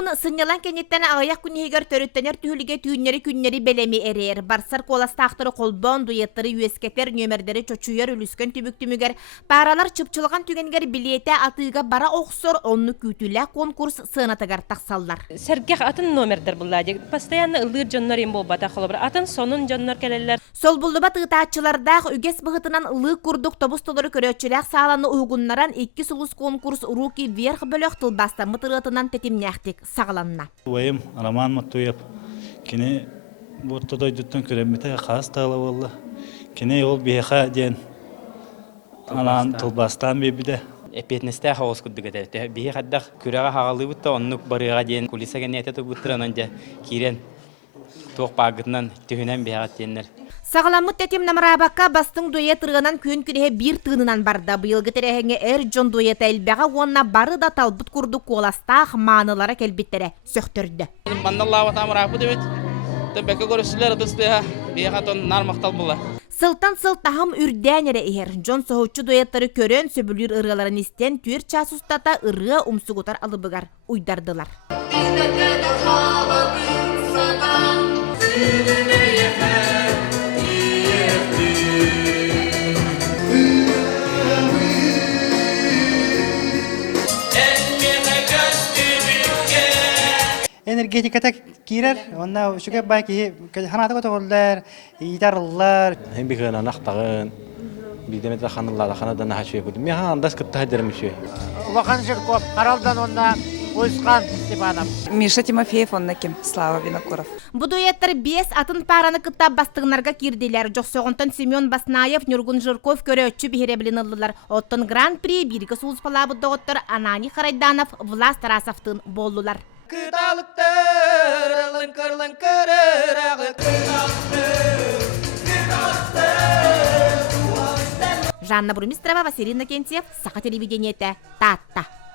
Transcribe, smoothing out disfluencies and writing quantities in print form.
Уһун сыннялан кенеттен аяк күнегер төрөттенер түһүлге күннери белеми эрер. Барсар коластақтыры колбон, дуеттары, үескетер, нөмердері чочуяр үліскен түбүктүмүгер. Паралар чыпчылған түгенгер билете атыга бара оқсор, онны күтүлі конкурс сынатыгар тақсаллар. Сәргех атын номердер бұллади. Постоянно ылыр жоннор ем болбата қолыбыр. Атын сонун жоннор келелер. Сол булдыба тыытаачылардақ үгес бұғытынан ылы күрдік тобустолары көрөтчіләк сағаланы уйгуннаран 2 сулус конкурс руки верх бөлөк тылбаста мытырытынан тетимнәхтик сағаланна. Уайым Роман Матуев. Кене бұттыдай дүттен көрәмметі қас тағылы болды. Кене ол бейха ден анан тылбастан бейбіде. Эпетнесте хаос күддігі. Бейі қаддақ күрәға хағалы бұтта, оннық барыға ден кулисаға нәтеті бұттыран онда кирен тоқ бағытынан түйінен бейғат денлер. Сағаламыт тетим намарабаққа бастың дует ырғынан көн күнеге бір тыынынан барды. Бұйылғы тәрәхіңе әр жон дует әлбәға онна бары да талбыт күрді қоластақ маңылары кәлбеттері сөқтірді. Сылтан сылтағым үрдәнері егер. Жон соғучы дуеттары көрен сөбілір ырғаларын істен түйір час ұстата ырғы ұмсығытар алыбығар ұйдардылар. Энергетиката кирер, онна шуга байки ханаты котолдар, идарылар. Hem bir gana naqtağın, bir demet xanıllarda xanadan haşıya koydum. Men andас кытта хадермиши. Лохан Жирков, Харалдан онна Ойсқан Степанов. Миша Тимофеев оннаким, Слава Винокуров. Бу дуеттер 5 атын параны кытта бастыгынарга кирдилер. Жоксогонтон Семен Баснаев, Нургун Жирков көрөчү бихеребилин ылдылар. Оттон Гран-при бирге сулус палабыддоготтор Анани Харайданов, Влас Тарасовтын болдулар. Жанна Бурмистрова, Василий Иннокентьев, Саха телевидениете, Татта.